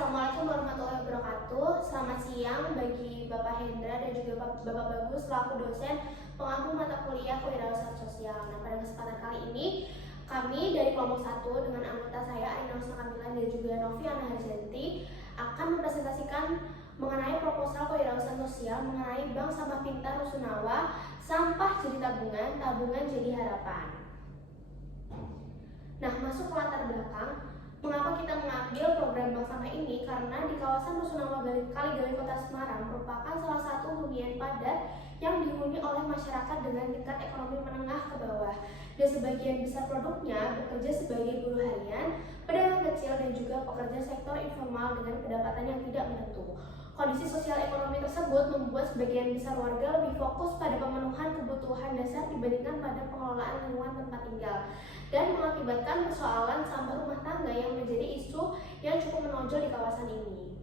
Assalamualaikum warahmatullahi wabarakatuh. Selamat siang bagi Bapak Hendra dan juga Bapak Bagus selaku dosen pengampu mata kuliah Kewirausahaan Sosial. Nah, pada kesempatan kali ini kami dari kelompok 1 dengan anggota saya Aina Husna Kamilan dan juga Noviana Harjanti akan mempresentasikan mengenai proposal Kewirausahaan Sosial mengenai Bank Sampah Pintar Rusunawa, sampah jadi tabungan, tabungan jadi harapan. Nah, masuk ke latar belakang, mengapa kita mengambil program bank sampah ini? Karena di kawasan Rusunawa Kaligawe Kota Semarang merupakan salah satu hunian padat yang dihuni oleh masyarakat dengan tingkat ekonomi menengah ke bawah. Dan sebagian besar produknya bekerja sebagai buruh harian, pedagang kecil dan juga pekerja sektor informal dengan pendapatan yang tidak menentu. Kondisi sosial ekonomi tersebut membuat sebagian besar warga lebih fokus pada pemenuhan kebutuhan dasar dibandingkan pada pengelolaan lingkungan tempat tinggal, dan mengakibatkan persoalan sampah rumah tangga yang menjadi isu yang cukup menonjol di kawasan ini.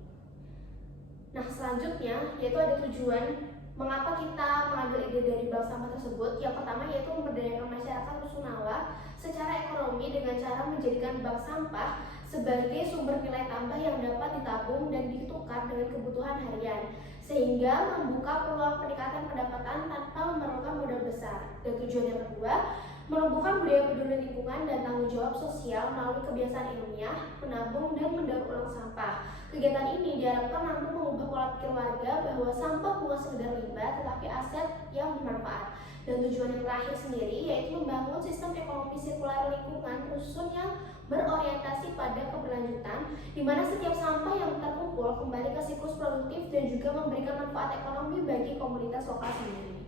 Nah, selanjutnya yaitu ada tujuan mengapa kita mengambil ide dari bank sampah tersebut. Yang pertama yaitu memberdayakan masyarakat Rusunawa secara ekonomi dengan cara menjadikan bank sampah sebagai sumber nilai tambah yang dapat ditabung dan ditukar dengan kebutuhan harian, sehingga membuka peluang peningkatan pendapatan tanpa memerlukan modal besar. Dan tujuan yang kedua, menumbuhkan budaya peduli lingkungan dan tanggung jawab sosial melalui kebiasaan ilmiah, menabung dan mendaur ulang sampah. Kegiatan ini diharapkan mampu mengubah pola pikir warga bahwa sampah bukan sekedar limbah tetapi aset yang bermanfaat. Dan tujuan yang terakhir sendiri yaitu membangun sistem ekonomi sirkular lingkungan rusun yang berorientasi pada keberlanjutan, di mana setiap sampah yang terkumpul kembali ke siklus produktif dan juga memberikan manfaat ekonomi bagi komunitas lokal sendiri.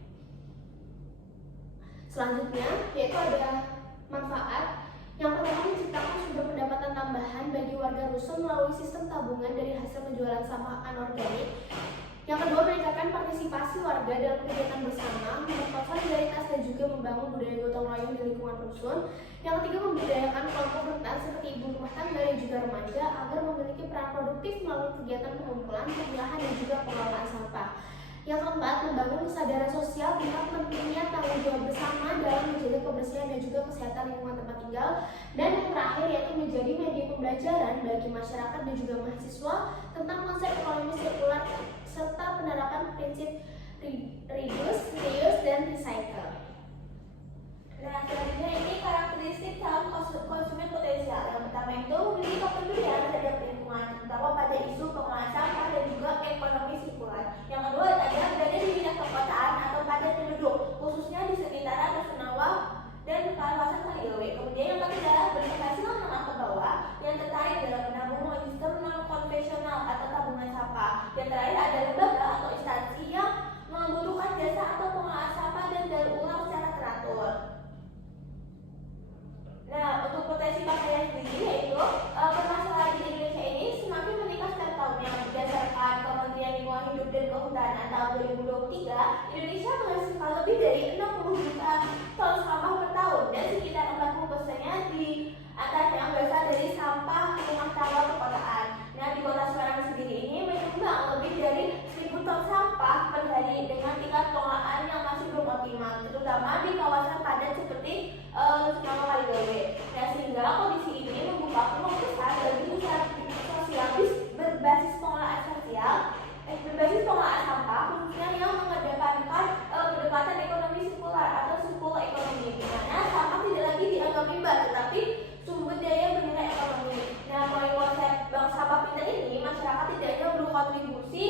Selanjutnya yaitu ada manfaat. Yang pertama, menciptakan sumber pendapatan tambahan bagi warga rusun melalui sistem tabungan dari hasil penjualan sampah anorganik. Yang kedua, meningkatkan partisipasi warga dalam kegiatan bersama, memperkuat solidaritas dan juga membangun budaya gotong royong di lingkungan rusun. Yang ketiga, memberdayakan kelompok rentan seperti ibu rumah tangga dan juga remaja agar memiliki peran produktif melalui kegiatan pengumpulan, pemilahan dan juga pengelolaan sampah. Yang keempat, membangun kesadaran sosial tentang pentingnya tanggung jawab bersama dalam menjaga kebersihan dan juga kesehatan lingkungan tempat tinggal. Dan yang terakhir yaitu menjadi media pembelajaran bagi masyarakat dan juga mahasiswa tentang konsep ekonomi sirkular serta penerapan prinsip reduce, reuse, dan recycle. Nah, selanjutnya ini karakteristik calon konsumen potensial. Yang pertama itu memiliki kepedulian terhadap lingkungan, terutama pada isu pengelolaan sampah dan juga ekonomi sirkular. Yang kedua adalah berada di bidang perkotaan atau padat penduduk, khususnya di sekitaran Rusunawa dan kawasan Kaligawe. Kemudian yang ketiga adalah berpenghasilan menengah ke bawah yang tertarik dalam menabung sistem non konvensional atau tabungan sampah. Yang terakhir ada lembaga atau instansi yang membutuhkan jasa atau pengelolaan sampah dan daur ulang secara teratur. Nah, untuk potensi bahaya sendiri yaitu permasalahan di Indonesia ini semakin meningkat setiap tahunnya. Berdasarkan Kementerian Lingkungan Hidup dan Kehutanan tahun 2023, Indonesia menghasilkan lebih dari 60 juta ton sampah per tahun dan sekitar 40%-nya di antaranya berasal dari sampah rumah tangga perkotaan. Nah, di Kota Semarang sendiri ini menyumbang lebih dari 1.000 ton sampah per hari dengan tingkat pengelolaan yang masih belum optimal, terutama di kawasan padat seperti Rusunawa Kaligawe. Nah, sehingga kondisi ini membuka peluang besar bagi usaha sosial berbasis pengelolaan sampah, khususnya yang mengedepankan pendekatan ekonomi sirkular atau circular economy, di mana sampah tidak lagi dianggap limbah tetapi sumber daya bernilai ekonomi. Nah, melalui konsep bank sampah pintar ini, masyarakat tidak hanya berkontribusi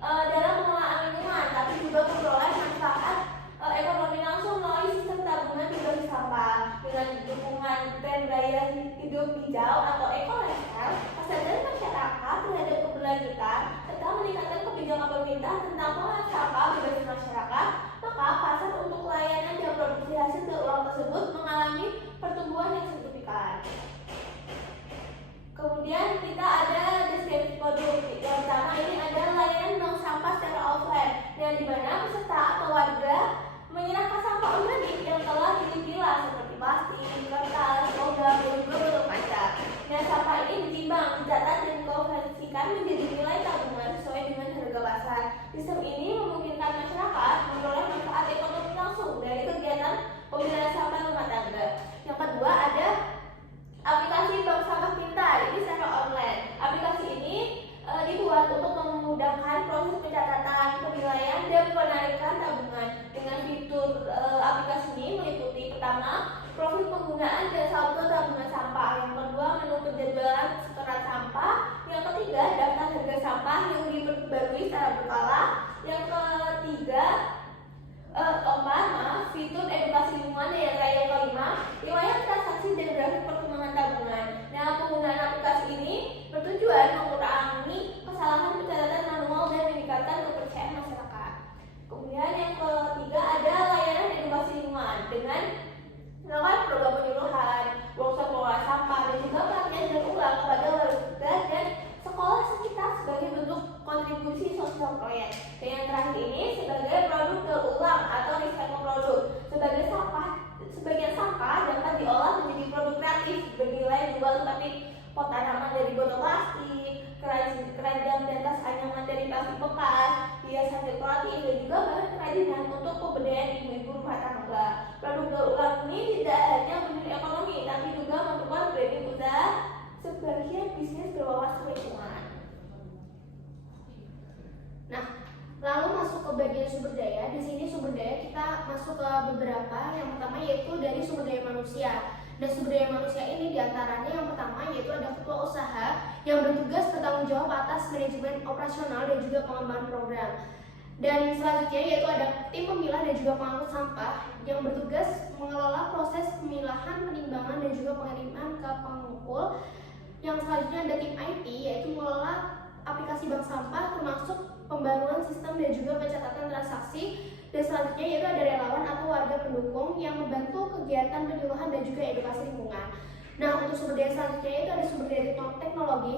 dalam pengelolaan lingkungan, tapi juga memperoleh manfaat ekonomi langsung melalui sistem tabungan berbasis sampah. Dengan dukungan tren gaya hidup hijau atau eco-lifestyle, kesadaran masyarakat terhadap keberlanjutan serta meningkatkan kebijakan pemerintah tentang pengelolaan sampah berbasis masyarakat, maka pasar untuk layanan dan produksi hasil daur ulang tersebut mengalami pertumbuhan yang signifikan. Kemudian kita ada deskripsi produk. Yang pertama ini adalah layanan bank sampah secara offline, yang dimana peserta atau warga menyerahkan sampah organik yang telah dipilah seperti plastik, kertas, logam, dan juga botol kaca. Nah, sampah ini ditimbang, dicatat, dan dikonversikan menjadi nilai tabungan sesuai dengan harga pasar. Sistem ini memungkinkan masyarakat memperoleh manfaat ekonomi langsung dari kegiatan pemilahan sampah rumah tangga. Yang kedua ada aplikasi bank sampah pintar, ini secara online. Aplikasi ini dari sumber daya. Di sini sumber daya kita masuk ke beberapa. Yang pertama yaitu dari sumber daya manusia. Dan sumber daya manusia ini diantaranya yang pertama yaitu ada ketua usaha yang bertugas bertanggung jawab atas manajemen operasional dan juga pengembangan program. Dan selanjutnya yaitu ada tim pemilah dan juga pengangkut sampah yang bertugas mengelola proses pemilahan, penimbangan dan juga pengiriman ke pengumpul. Yang selanjutnya ada tim IT yaitu mengelola aplikasi bank sampah termasuk pembaruan sistem dan juga pencatatan transaksi. Dan selanjutnya yaitu ada relawan atau warga pendukung yang membantu kegiatan penyuluhan dan juga edukasi lingkungan. Nah, untuk sumber daya selanjutnya itu ada sumber daya teknologi.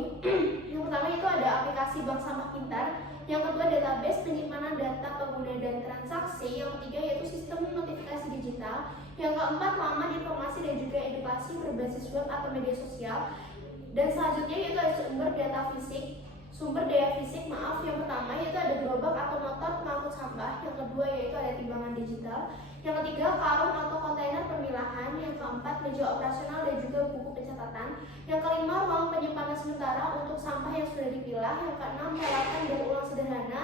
Yang pertama itu ada aplikasi bank sampah pintar. Yang kedua database penyimpanan data pengguna dan transaksi. Yang ketiga yaitu sistem notifikasi digital. Yang keempat laman informasi dan juga edukasi berbasis web atau media sosial. Dan selanjutnya yaitu ada sumber daya fisik. Yang pertama yaitu ada gerobak atau motor pengangkut sampah. Yang kedua yaitu ada timbangan digital. Yang ketiga karung atau kontainer pemilahan. Yang keempat meja operasional dan juga buku pencatatan. Yang kelima ruang penyimpanan sementara untuk sampah yang sudah dipilah. Yang keenam peralatan daur ulang sederhana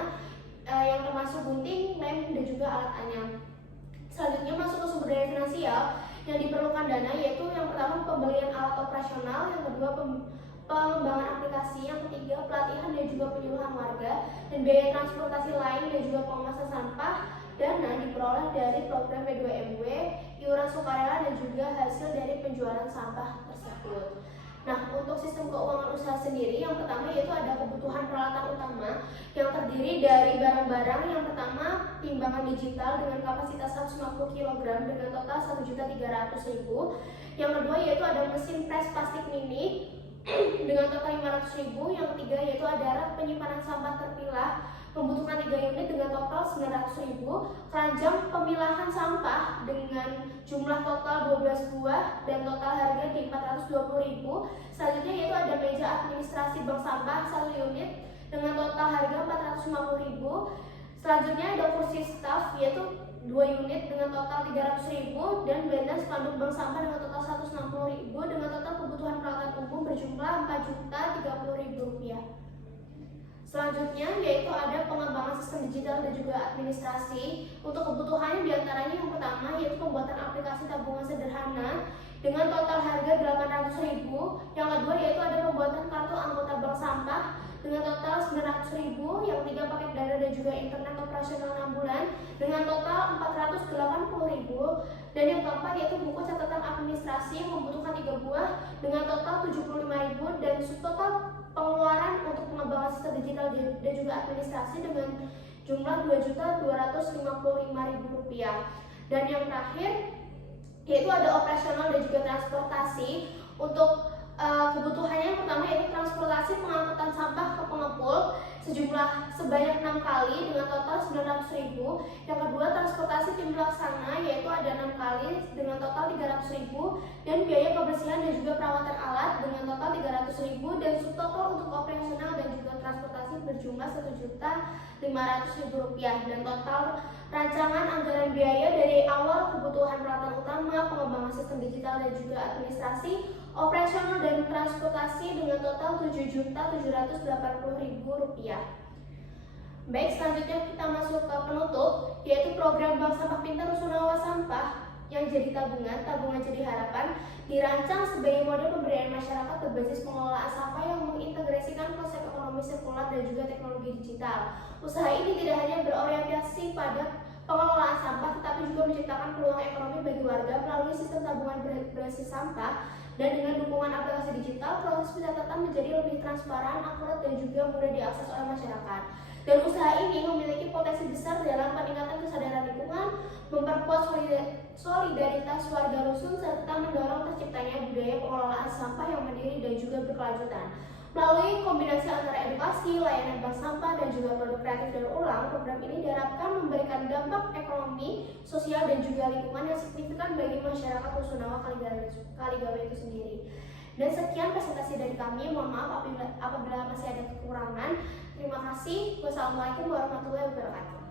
yang termasuk gunting, lem dan juga alat anyam. Selanjutnya masuk ke sumber daya finansial yang diperlukan dana yaitu yang pertama pembelian alat operasional, yang kedua pengembangan aplikasi, yang ketiga pelatihan dan juga penyuluhan warga, dan biaya transportasi lain dan juga pengemasan sampah. Dana diperoleh dari program P2MW, iuran sukarela dan juga hasil dari penjualan sampah tersebut. Nah, untuk sistem keuangan usaha sendiri, yang pertama yaitu ada kebutuhan peralatan utama yang terdiri dari barang-barang. Yang pertama timbangan digital dengan kapasitas 150 kg dengan total 1.300.000. Yang kedua yaitu ada mesin pres plastik mini dengan total 500.000. Yang ketiga yaitu ada rak penyimpanan sampah terpilah membutuhkan 3 unit dengan total 900.000. Keranjang pemilahan sampah dengan jumlah total 12 buah dan total harga di 420.000. Selanjutnya yaitu ada meja administrasi bank sampah 1 unit dengan total harga 450.000. Selanjutnya ada kursi staff yaitu 2 unit dengan total 300.000 dan banner spanduk bank sampah dengan total 160.000 dengan total kebutuhan peralatan umum berjumlah 4.030.000 rupiah. Selanjutnya yaitu ada pengembangan sistem digital dan juga administrasi. Untuk kebutuhannya diantaranya yang pertama yaitu pembuatan aplikasi tabungan sederhana dengan total harga 800.000. Yang kedua yaitu ada pembuatan kartu anggota bank sampah dengan total 900.000. Yang ketiga paket data dan juga internet operasional 6 bulan dengan total 480.000. Dan yang keempat yaitu buku catatan administrasi yang membutuhkan 3 buah dengan total 75.000 dan subtotal pengeluaran untuk pengembangan sistem digital dan juga administrasi dengan jumlah 2.255.000 rupiah. Dan yang terakhir yaitu ada operasional dan juga transportasi. Untuk kebutuhannya yang pertama yaitu transportasi pengangkutan sampah ke pengepul sebanyak 6 kali dengan total 900.000. Yang kedua transportasi tim pelaksana yaitu ada 6 kali dengan total 300.000 dan biaya kebersihan dan juga perawatan alat dengan total 300.000 dan subtotal untuk operasional dan juga transportasi berjumlah 1.500.000 rupiah. Dan total rancangan anggaran biaya dari awal kebutuhan peralatan utama, pengembangan sistem digital dan juga administrasi, operasional dan transportasi dengan total 7.780.000 rupiah. Baik, selanjutnya kita masuk ke penutup, yaitu program Bank Sampah Pintar Rusunawa Sampah yang jadi tabungan jadi harapan, dirancang sebagai model pemberdayaan masyarakat berbasis pengelolaan sampah yang mengintegrasikan konsep ekonomi sirkular dan juga teknologi digital. Usaha ini tidak hanya berorientasi pada pengelolaan sampah, tetapi juga menciptakan peluang ekonomi bagi warga melalui sistem tabungan berbasis sampah. Dan dengan dukungan aplikasi digital, proses pencatatan menjadi lebih transparan, akurat, dan juga mudah diakses oleh masyarakat. Dan usaha ini memiliki potensi besar dalam peningkatan kesadaran lingkungan, memperkuat solidaritas warga rusun, serta mendorong terciptanya budaya pengelolaan sampah yang mandiri dan juga berkelanjutan. Melalui kombinasi antara edukasi, layanan bank sampah, dan juga produk kreatif dan ulang, program ini diharapkan memberikan dampak ekonomi, sosial, dan juga lingkungan yang signifikan bagi masyarakat Rusunawa Kaligawe itu sendiri. Dan sekian presentasi dari kami, mohon maaf apabila masih ada kekurangan. Terima kasih. Wassalamualaikum warahmatullahi wabarakatuh.